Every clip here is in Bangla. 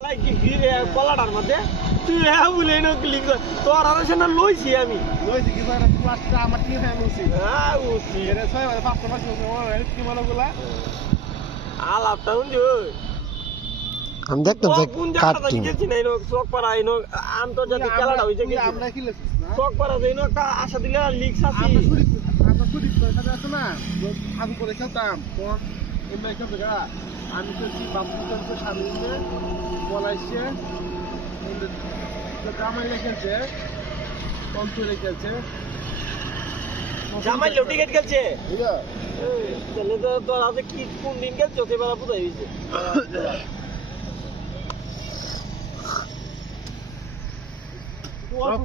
কি ভিড়ে কলাটার মধ্যে তুই হ্যাঁ বলে ক্লিক তোর আর সে না লইছি আমি লইছি কি করে প্লাস্টার আমার কি হয়ে লইছি হ্যাঁ উসি এর ছয় মানে পাঁচটা মাস হইছে ওর কি মালগুলা আলাপটা উনজো আমি দেখতাম যে কোন জায়গাটা কাটটি গেছি না ইনো চক পাড়া ইনো আন্তর্জাতিক খেলাটা হইছে কি আমরা কি লইছিস না চক পাড়া ইনো একটা আশা দিলে লিগ সাসি আমরা ছুটি করে সাথে আছে না আগুন করে খেলতাম কোন এমনি খেলতে গা আমি তো বাবুদের তো সামনে বলাইছে তো জামাইলে খেলছে অন্তরে খেলছে জামাই লো টিকেট খেলছে বুঝা তাহলে তো তোর আজ কি কোন দিন খেলছো তে বেলা বুঝাই হইছে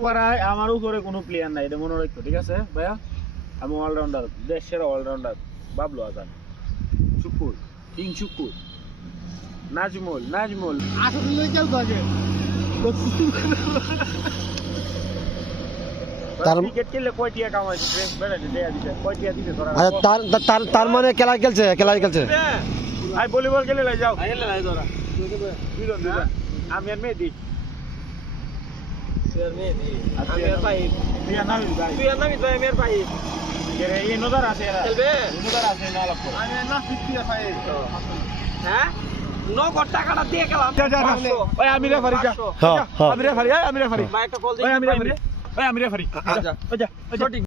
পাড়ায় আমার উপরে কোনো প্লেয়ার নাই এটা মনে রাখতো ঠিক আছে ভাইয়া আমি অলরাউন্ডার দেশের অলরাউন্ডার বাবলু আজান শুকুর কিং শুকুর নাজমুল আসলে খেলতে আগে তার ক্রিকেট খেললে কয়টিয়া কামাইছে প্রেস বেড়াতে দেয়া দিতে কয়টিয়া দিতে তোরা আচ্ছা তার মানে খেলা খেলছে আই ভলিবল খেলে লাই যাও আইলে লাই ধরা দুজন আমি আর মেহেদি তুই আর মেয়ে দি আমি আর ভাই বিয়া নামি ভাই তুই আর নামি তো আমি আর ভাই এই নদার আছে এরা খেলবে নদার আছে না লাভ করে আমি না ফিফটি পাই হ্যাঁ নগদ টাকাটা দিয়ে গেলাম ওই আমি রেফারি যা হ্যাঁ হ্যাঁ আমি রেফারি ভাই একটা কল ওই আমি রেফারি আচ্ছা ওই যা সঠিক